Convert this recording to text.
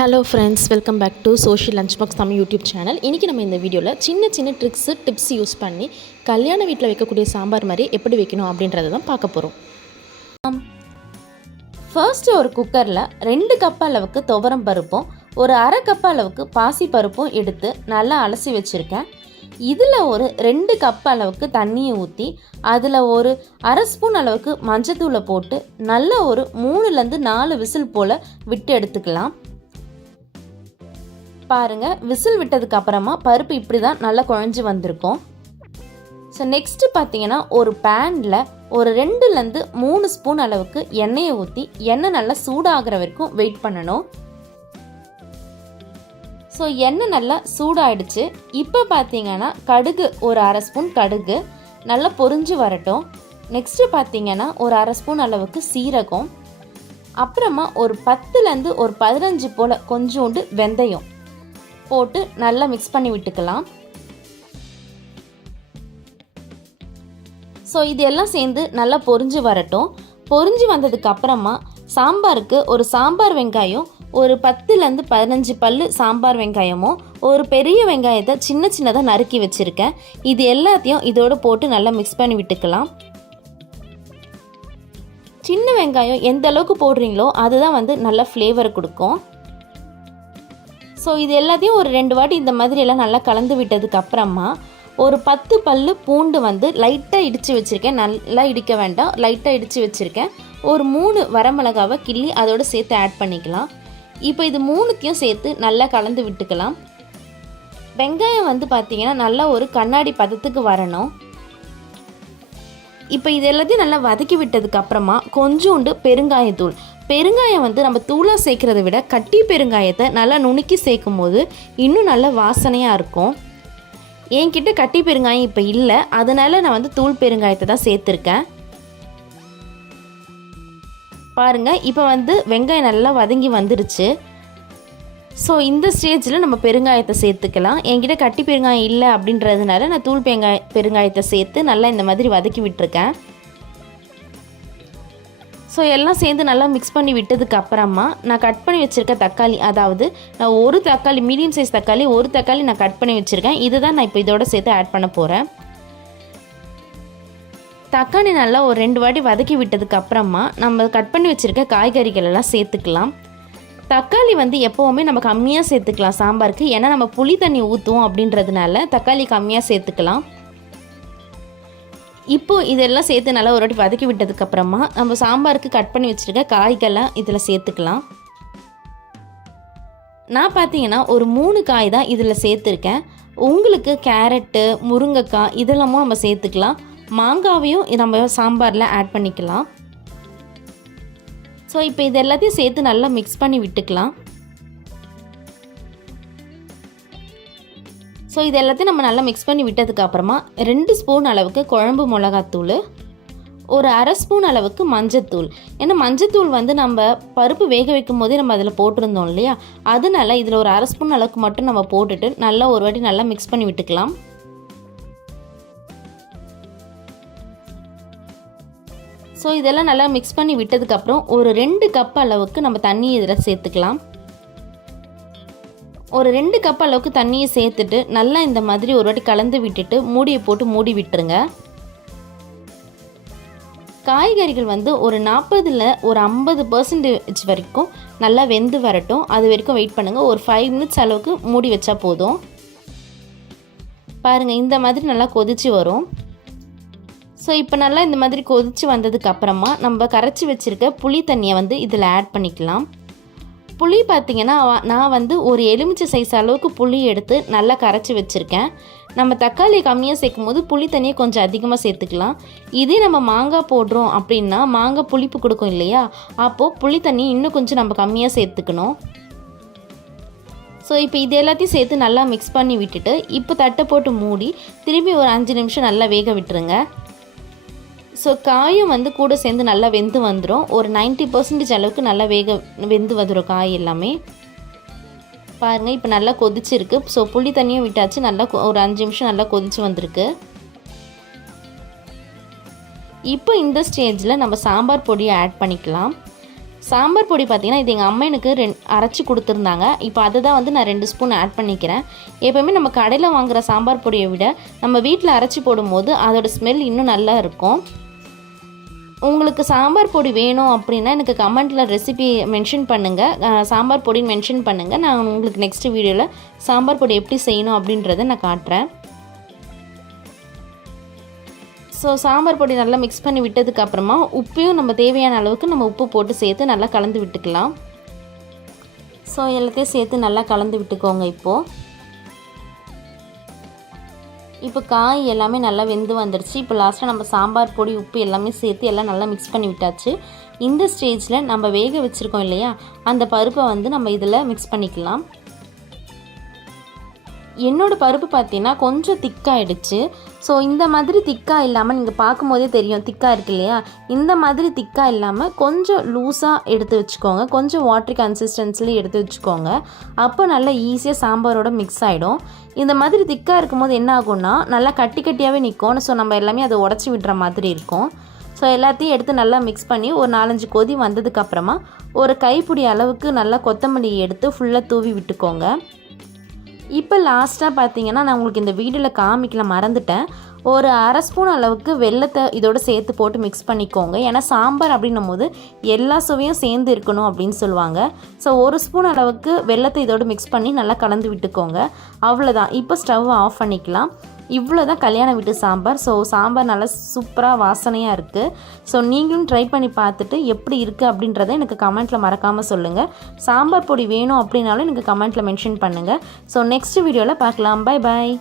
Hello friends, welcome back to social lunch box Tamil YouTube channel. இன்றைக்கி நம்ம இந்த வீடியோவில் சின்ன ட்ரிக்ஸு டிப்ஸ் யூஸ் பண்ணி கல்யாண வீட்டில் வைக்கக்கூடிய சாம்பார் மாதிரி எப்படி வைக்கணும் அப்படின்றத தான் பார்க்க போகிறோம். ஃபர்ஸ்ட்டு ஒரு குக்கரில் 2 கப் அளவுக்கு துவரம் பருப்பும் ஒரு அரை கப் அளவுக்கு பாசி பருப்பும் எடுத்து நல்லா அலசி வச்சுருக்கேன். இதில் ஒரு 2 கப் அளவுக்கு தண்ணியை ஊற்றி அதில் ஒரு அரை ஸ்பூன் அளவுக்கு மஞ்சத்தூளை போட்டு நல்லா ஒரு 3லேருந்து 4 விசில் போல் விட்டு எடுத்துக்கலாம். பாருங்கள், விசில் விட்டதுக்கு அப்புறமா பருப்பு இப்படி தான் நல்லா குழஞ்சி வந்திருக்கும். ஸோ நெக்ஸ்ட்டு பார்த்தீங்கன்னா ஒரு பேனில் ஒரு 2லேருந்து 3 ஸ்பூன் அளவுக்கு எண்ணெயை ஊற்றி எண்ணெய் நல்லா சூடாகிற வரைக்கும் வெயிட் பண்ணணும். ஸோ எண்ணெய் நல்லா சூடாயிடுச்சு. இப்போ பார்த்தீங்கன்னா கடுகு ஒரு அரை ஸ்பூன் கடுகு நல்லா பொரிஞ்சு வரட்டும். நெக்ஸ்ட்டு பார்த்தீங்கன்னா ஒரு அரை ஸ்பூன் அளவுக்கு சீரகம், அப்புறமா ஒரு 10லேருந்து ஒரு 15 போல் கொஞ்சோண்டு வெந்தயம் போட்டு நல்லா மிக்ஸ் பண்ணி விட்டுக்கலாம். ஸோ இது எல்லாம் சேர்ந்து நல்லா பொரிஞ்சு வரட்டும். பொரிஞ்சு வந்ததுக்கு அப்புறமா சாம்பாருக்கு ஒரு சாம்பார் வெங்காயம் ஒரு 10லேருந்து 15 பல்லு சாம்பார் வெங்காயமும் ஒரு பெரிய வெங்காயத்தை சின்னதாக நறுக்கி வச்சுருக்கேன். இது எல்லாத்தையும் இதோடு போட்டு நல்லா மிக்ஸ் பண்ணி விட்டுக்கலாம். சின்ன வெங்காயம் எந்த அளவுக்கு போடுறீங்களோ அதுதான் நல்ல ஃப்ளேவர் கொடுக்கும். ஸோ இது எல்லாத்தையும் ஒரு 2 வாட்டி இந்த மாதிரி எல்லாம் நல்லா கலந்து விட்டதுக்கு அப்புறமா ஒரு 10 பல்லு பூண்டு லைட்டாக இடித்து வச்சுருக்கேன். நல்லா இடிக்க வேண்டாம், லைட்டாக இடித்து வச்சுருக்கேன். ஒரு 3 வரமிளகாவை கிள்ளி அதோடு சேர்த்து ஆட் பண்ணிக்கலாம். இப்போ இது 3த்தையும் சேர்த்து நல்லா கலந்து விட்டுக்கலாம். வெங்காயம் பார்த்திங்கன்னா நல்லா ஒரு கண்ணாடி பதத்துக்கு வரணும். இப்போ இது எல்லாத்தையும் நல்லா வதக்கி விட்டதுக்கு அப்புறமா கொஞ்சோண்டு பெருங்காயத்தூள். பெருங்காயம் நம்ம தூளாக சேர்க்குறத விட கட்டி பெருங்காயத்தை நல்லா நுணுக்கி சேர்க்கும் போது இன்னும் நல்ல வாசனையாக இருக்கும். என்கிட்ட கட்டி பெருங்காயம் இப்போ இல்லை, அதனால் நான் தூள் பெருங்காயத்தை தான் சேர்த்துருக்கேன். பாருங்கள், இப்போ வெங்காயம் நல்லா வதங்கி வந்துருச்சு. ஸோ இந்த ஸ்டேஜில் நம்ம பெருங்காயத்தை சேர்த்துக்கலாம். என்கிட்ட கட்டி பெருங்காயம் இல்லை அப்படின்றதுனால நான் தூள் பெருங்காயத்தை சேர்த்து நல்லா இந்த மாதிரி வதக்கி விட்டுருக்கேன். ஸோ எல்லாம் சேர்ந்து நல்லா மிக்ஸ் பண்ணி விட்டதுக்கு அப்புறமா நான் கட் பண்ணி வச்சுருக்க தக்காளி, அதாவது நான் ஒரு தக்காளி, மீடியம் சைஸ் தக்காளி ஒரு தக்காளி நான் கட் பண்ணி வச்சுருக்கேன். இதை தான் நான் இப்போ இதோட சேர்த்து ஆட் பண்ண போகிறேன். தக்காளி நல்லா ஒரு 2 வாட்டி வதக்கி விட்டதுக்கு அப்புறமா நம்ம கட் பண்ணி வச்சுருக்க காய்கறிகள் எல்லாம் சேர்த்துக்கலாம். தக்காளி எப்போவுமே நம்ம கம்மியாக சேர்த்துக்கலாம் சாம்பாருக்கு, ஏன்னா நம்ம புளி தண்ணி ஊற்றுவோம் அப்படின்றதுனால தக்காளி கம்மியாக சேர்த்துக்கலாம். இப்போது இதெல்லாம் சேர்த்து நல்லா ஒரு வாட்டி வதக்கி விட்டதுக்கப்புறமா நம்ம சாம்பாருக்கு கட் பண்ணி வச்சுருக்க காய்கள்லாம் இதில் சேர்த்துக்கலாம். நான் பார்த்தீங்கன்னா ஒரு 3 காய் தான் இதில் சேர்த்துருக்கேன். உங்களுக்கு கேரட்டு, முருங்கைக்காய் இதெல்லாமும் நம்ம சேர்த்துக்கலாம். மாங்காவையும் நம்ம சாம்பாரில் ஆட் பண்ணிக்கலாம். ஸோ இப்போ இது எல்லாத்தையும் சேர்த்து நல்லா மிக்ஸ் பண்ணி விட்டுக்கலாம். ஸோ இது எல்லாத்தையும் நம்ம நல்லா மிக்ஸ் பண்ணி விட்டதுக்கு அப்புறமா 2 ஸ்பூன் அளவுக்கு குழம்பு மிளகாத்தூள், ஒரு அரை ஸ்பூன் அளவுக்கு மஞ்சத்தூள். ஏன்னா மஞ்சத்தூள் நம்ம பருப்பு வேக வைக்கும் போதே நம்ம அதில் போட்டிருந்தோம் இல்லையா, அதனால இதில் ஒரு அரை ஸ்பூன் அளவுக்கு மட்டும் நம்ம போட்டுட்டு நல்லா ஒரு வாட்டி நல்லா மிக்ஸ் பண்ணி விட்டுக்கலாம். ஸோ இதெல்லாம் நல்லா மிக்ஸ் பண்ணி விட்டதுக்கப்புறம் ஒரு 2 கப் அளவுக்கு நம்ம தண்ணி இதில் சேர்த்துக்கலாம். ஒரு 2 கப் அளவுக்கு தண்ணியை சேர்த்துட்டு நல்லா இந்த மாதிரி ஒரு வாட்டி கலந்து விட்டுட்டு மூடியை போட்டு மூடி விட்டுருங்க. காய்கறிகள் ஒரு 40ல் ஒரு 50% வரைக்கும் நல்லா வெந்து வரட்டும். அது வரைக்கும் வெயிட் பண்ணுங்கள். ஒரு 5 மினிட்ஸ் அளவுக்கு மூடி வச்சா போதும். பாருங்கள், இந்த மாதிரி நல்லா கொதிச்சு வரும். ஸோ இப்போ நல்லா இந்த மாதிரி கொதித்து வந்ததுக்கு அப்புறமா நம்ம கரைச்சி வச்சுருக்க புளி தண்ணியை இதில் ஆட் பண்ணிக்கலாம். புளி பார்த்திங்கன்னா நான் ஒரு எலுமிச்சை சைஸ் அளவுக்கு புளி எடுத்து நல்லா கரைச்சி வச்சுருக்கேன். நம்ம தக்காளி கம்மியாக சேர்க்கும் போது புளி தண்ணியை கொஞ்சம் அதிகமாக சேர்த்துக்கலாம். இதே நம்ம மாங்காய் போடுறோம் அப்படின்னா மாங்காய் புளிப்பு கொடுக்கும் இல்லையா, அப்போது புளி தண்ணி இன்னும் கொஞ்சம் நம்ம கம்மியாக சேர்த்துக்கணும். ஸோ இப்போ இது எல்லாத்தையும் சேர்த்து நல்லா மிக்ஸ் பண்ணி விட்டுட்டு இப்போ தட்டை போட்டு மூடி திரும்பி ஒரு 5 நிமிஷம் நல்லா வேக விட்டுருங்க. ஸோ காயும் கூட சேர்ந்து நல்லா வெந்து வந்துடும். ஒரு 90% அளவுக்கு நல்லா வெந்து வந்துடும் காய் எல்லாமே. பாருங்கள், இப்போ நல்லா கொதிச்சிருக்கு. ஸோ புளி தண்ணியும் விட்டாச்சு. நல்லா ஒரு 5 நிமிஷம் நல்லா கொதிச்சு வந்திருக்கு. இப்போ இந்த ஸ்டேஜில் நம்ம சாம்பார் பொடியை ஆட் பண்ணிக்கலாம். சாம்பார் பொடி பார்த்திங்கன்னா இது எங்கள் அம்மா எனக்கு அரைச்சி கொடுத்துருந்தாங்க. இப்போ அதை தான் வந்து நான் 2 ஸ்பூன் ஆட் பண்ணிக்கிறேன். எப்போவுமே நம்ம கடையில் வாங்குகிற சாம்பார் பொடியை விட நம்ம வீட்டில் அரைச்சி போடும்போது அதோடய ஸ்மெல் இன்னும் நல்லா இருக்கும். உங்களுக்கு சாம்பார் பொடி வேணும் அப்படின்னா எனக்கு கமெண்ட்டில் ரெசிபி மென்ஷன் பண்ணுங்கள், சாம்பார் பொடின்னு மென்ஷன் பண்ணுங்கள். நான் உங்களுக்கு நெக்ஸ்ட் வீடியோவில் சாம்பார் பொடி எப்படி செய்யணும் அப்படின்றத நான் காட்டுறேன். ஸோ சாம்பார் பொடி நல்லா மிக்ஸ் பண்ணி விட்டதுக்கப்புறமா உப்பையும் நம்ம தேவையான அளவுக்கு நம்ம உப்பு போட்டு சேர்த்து நல்லா கலந்து விட்டுக்கலாம். ஸோ எல்லாத்தையும் சேர்த்து நல்லா கலந்து விட்டுக்கோங்க. இப்போ காய் எல்லாமே நல்லா வெந்து வந்துடுச்சு. இப்போ லாஸ்ட்டாக நம்ம சாம்பார் பொடி உப்பு எல்லாமே சேர்த்து எல்லாம் நல்லா மிக்ஸ் பண்ணி விட்டாச்சு. இந்த ஸ்டேஜில் நம்ம வேக வச்சுருக்கோம் இல்லையா, அந்த பருப்பை வந்து நம்ம இதில் மிக்ஸ் பண்ணிக்கலாம். என்னோடய பருப்பு பார்த்தீங்கன்னா கொஞ்சம் திக்காகிடுச்சு. ஸோ இந்த மாதிரி திக்காக இல்லாமல் நீங்கள் பார்க்கும்போதே தெரியும் திக்காக இருக்கு இல்லையா, இந்த மாதிரி திக்காக இல்லாமல் கொஞ்சம் லூஸாக எடுத்து வச்சுக்கோங்க. கொஞ்சம் வாட்டரி கன்சிஸ்டன்சிலே எடுத்து வச்சுக்கோங்க. அப்போ நல்லா ஈஸியாக சாம்பாரோட மிக்ஸ் ஆகிடும். இந்த மாதிரி திக்காக இருக்கும்போது என்ன ஆகும்னா நல்லா கட்டி கட்டியாகவே நிற்கும். ஸோ நம்ம எல்லாமே அதை உடச்சி விடுற மாதிரி இருக்கும். ஸோ எல்லாத்தையும் எடுத்து நல்லா மிக்ஸ் பண்ணி ஒரு 4-5 கொதி வந்ததுக்கப்புறமா ஒரு கைப்பிடி அளவுக்கு நல்லா கொத்தமல்லி எடுத்து ஃபுல்லாக தூவி விட்டுக்கோங்க. இப்போ லாஸ்ட்டாக பார்த்தீங்கன்னா நான் உங்களுக்கு இந்த வீடியோவில் காமிக்கல மறந்துட்டேன், ஒரு 1/2 ஸ்பூன் அளவுக்கு வெல்லத்தை இதோடு சேர்த்து போட்டு மிக்ஸ் பண்ணிக்கோங்க. ஏன்னா சாம்பார் அப்படின்னும் போது எல்லா சுவையும் சேர்ந்து இருக்கணும் அப்படின்னு சொல்லுவாங்க. ஸோ 1 ஸ்பூன் அளவுக்கு வெல்லத்தை இதோடு மிக்ஸ் பண்ணி நல்லா கலந்து விட்டுக்கோங்க. அவ்வளோதான். இப்போ ஸ்டவ் ஆஃப் பண்ணிக்கலாம். இவ்வளோ தான் கல்யாண வீட்டு சாம்பார். ஸோ சாம்பார் நல்லா சூப்பராக வாசனையாக இருக்குது. ஸோ நீங்களும் ட்ரை பண்ணி பார்த்துட்டு எப்படி இருக்குது அப்படின்றத எனக்கு கமெண்ட்டில் மறக்காமல் சொல்லுங்கள். சாம்பார் பொடி வேணும் அப்படின்னாலும் எனக்கு கமெண்ட்டில் மென்ஷன் பண்ணுங்கள். ஸோ நெக்ஸ்ட் வீடியோவில் பார்க்கலாம். Bye bye.